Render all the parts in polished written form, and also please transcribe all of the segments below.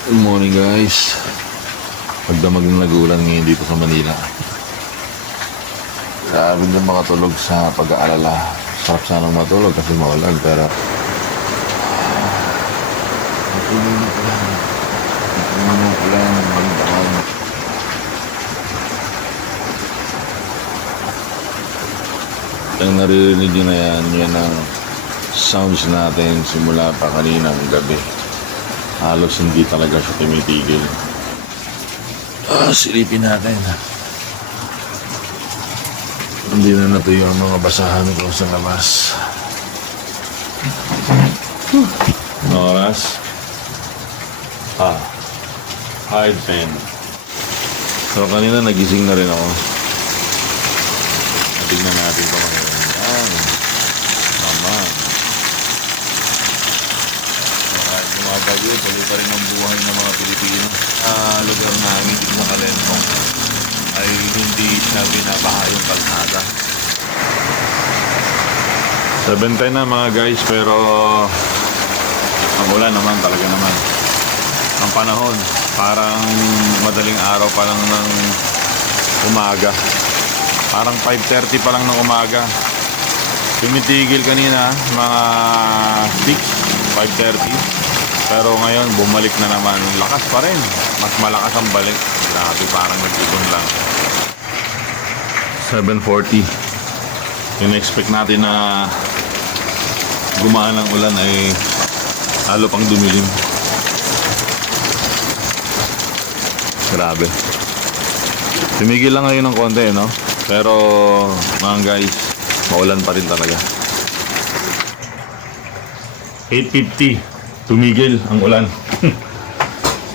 Good morning guys. Magdamag ng nagulan ngayon dito sa Manila. Grabe din makatulog sa pag-aalala. Sarap sanang matulog kasi maulan pero matulog na pala. Matulog na pala. Magdamag. Ang naririnig nyo na yan ang sounds natin simula pa kaninang gabi. Halos hindi talaga siya tumitigil. Silipin natin. Hindi na natuyo ang mga basahan ko sa labas. Oras? 5:10. So kanina nagising na rin ako. Tignan natin ito ngayon. Mama. Kahit bumabagyo, tuloy pa rin ang buhay ng mga Pilipino. Lugar namin dito sa Calentong ay hindi siya binabaha yung kalsada. 7:10 na mga guys, pero ang ulan naman talaga naman. Ang panahon, parang madaling araw pa lang ng umaga. Parang 5:30 pa lang ng umaga. Tumitigil kanina mga 5:30. Pero ngayon bumalik na naman. Lakas pa rin. Mas malakas ang balik. Grabe, parang nag-ipon lang. 7:40. In-expect natin na gumaan ang ulan ay halo pang dumilim. Grabe. Tumigil lang ngayon ng konti, no? Pero mga guys, maulan pa rin talaga. 8:50, tumigil ang ulan.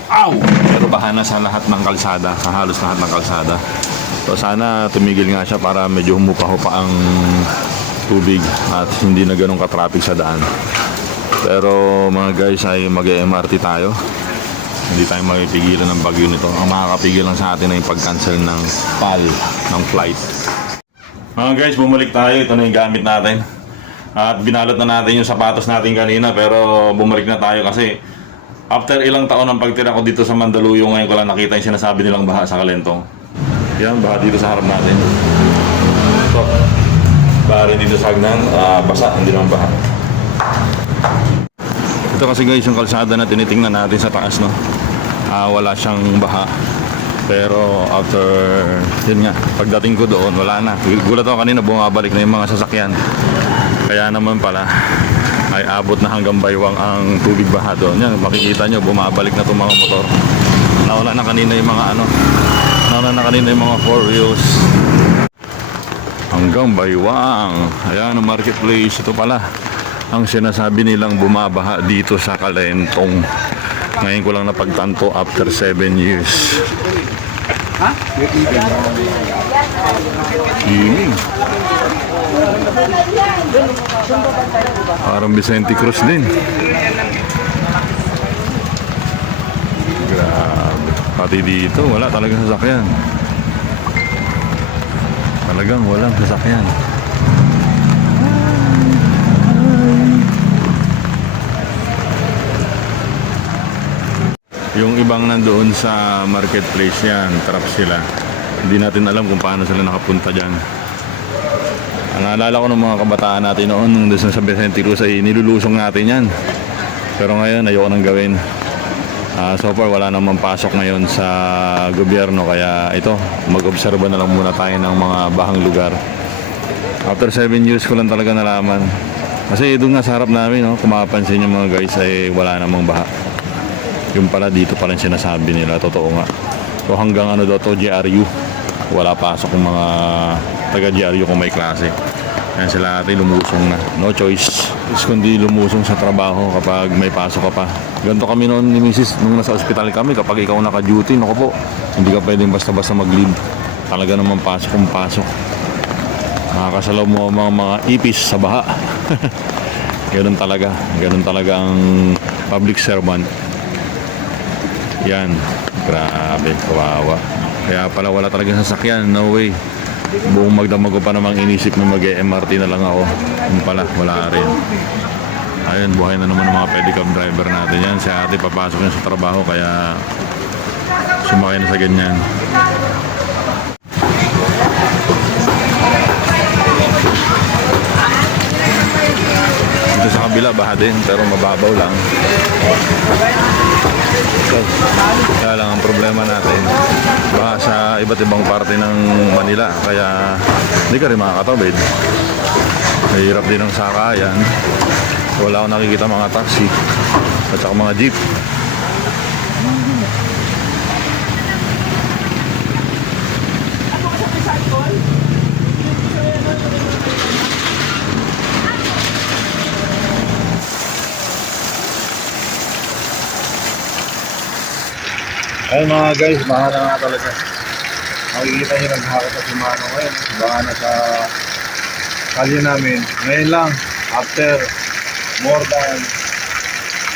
Ow! Pero baha na sa lahat ng kalsada, sa halos lahat ng kalsada. So sana tumigil nga siya para medyo humupa-hupa ang tubig at hindi na ganun ka-traffic sa daan. Pero mga guys, ay mag-MRT tayo. Hindi tayo mapipigilan ng bagyo nito. Ang makakapigil lang sa atin ay pag-cancel ng PAL, ng flight. Mga guys, bumalik tayo. Ito na yung gamit natin. At binalot na natin yung sapatos natin kanina. Pero bumalik na tayo kasi after ilang taon ng pagtira ko dito sa Mandaluyong, ngayon ko lang nakita yung sinasabi nilang baha sa Calentong. Yan, baha dito sa harap natin. Ito, baha rin dito sa hagnan. Basa, hindi naman baha. Ito kasi guys yung kalsada na tinitingnan natin sa taas, no? Wala siyang baha. Pero after, yun nga, pagdating ko doon, wala na. Gulat ako kanina, bumabalik na yung mga sasakyan. Kaya naman pala, ay abot na hanggang baywang ang tubig baha doon. Yan, makikita nyo, bumabalik na itong mga motor. Nawala na kanina yung mga nawala na kanina yung mga 4 wheels. Hanggang baywang. Ayan ang marketplace. Ito pala ang sinasabi nilang bumabaha dito sa Calentong. Ngayon ko lang napagtanto after 7 years. Parang Vicente Cruz din. Grabe. Pati dito wala talagang sasakyan. Talagang walang sasakyan. Yung ibang nandoon sa marketplace yan, trap sila. Hindi natin alam kung paano sila nakapunta dyan. Ang naalala ko ng mga kabataan natin noon, nung doon sa Vicente Cruz ay nilulusong natin yan. Pero ngayon, ayoko nang gawin. So far, wala namang pasok ngayon sa gobyerno. Kaya ito, mag-obserba na lang muna tayo ng mga bahang lugar. After 7 years ko lang talaga nalaman. Kasi doon nga sa harap namin, no, kung mapapansin yung mga guys ay wala namang baha. Yung pala dito pa rin sinasabi nila, totoo nga. So hanggang daw to, GRU, wala pasok yung mga taga GRU kung may klase. Kaya sila natin lumusong na, no choice is kundi lumusong sa trabaho kapag may pasok ka pa. Ganito kami noon ni Mrs. nung nasa ospital kami, kapag ikaw naka-duty, naku po, hindi ka pwedeng basta-basta mag-leave. Talaga naman pasok kung pasok. Makakasalaw mo mga ipis sa baha. Ganun talaga ang public servant. Yan, grabe, kawawa. Kaya pala wala talagang sasakyan, no way. Buong magdamag ko pa namang inisip na mag-MRT na lang ako. Yung pala, wala rin. Ayun, buhay na naman ng mga pedicab driver natin yan. Si ate papasok niya sa trabaho kaya sumakay na sa ganyan. Dito sa kabila baha din pero mababaw lang. So, kaya lang ang problema natin baha sa iba't ibang parte ng Manila kaya hindi ka rin makakatawid. Mahirap din ang sakayan. Wala akong nakikita mga taxi at saka mga jeep. Ayun mga guys, baha na nga talaga. Makikita nyo naghakot na si Mano ngayon. Baha na sa kalye namin. Ngayon lang, after more than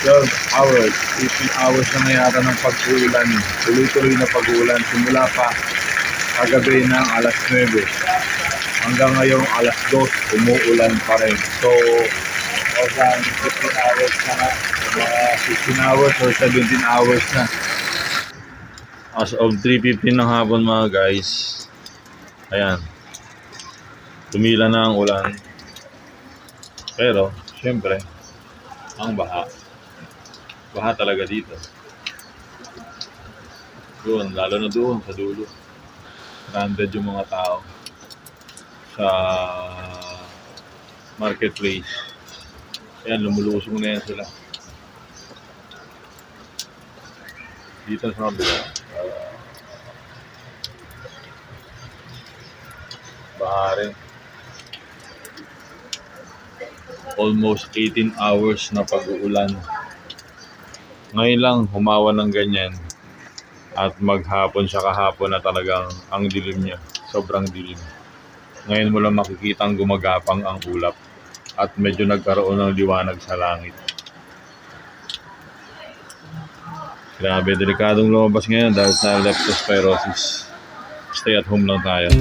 12 hours, 18 hours na yata ng pag-uulan. Tuloy-tuloy na pag-uulan. Simula pa kagabi ng alas 9. Hanggang ngayong alas 2, umuulan pa rin. So, more than 15 hours na nga. Mga 16 hours or 17 hours na. As of 3:15 ng hapon mga guys, ayan, tumila na ang ulan. Pero, syempre, ang baha talaga dito. Doon, lalo na doon sa dulo. Stranded yung mga tao sa marketplace. Ayan, lumulusong na yan sila. Dito sa kabila. Baha rin. Almost 18 hours na pag-uulan. Ngayon lang humawa ng ganyan. At maghapon siya kahapon na talagang ang dilim niya. Sobrang dilim. Ngayon mo lang makikita ang gumagapang ang ulap. At medyo nagkaroon ng liwanag sa langit. Grabe, delikadong lumabas ngayon dahil sa leptospirosis. Stay at home lang tayo.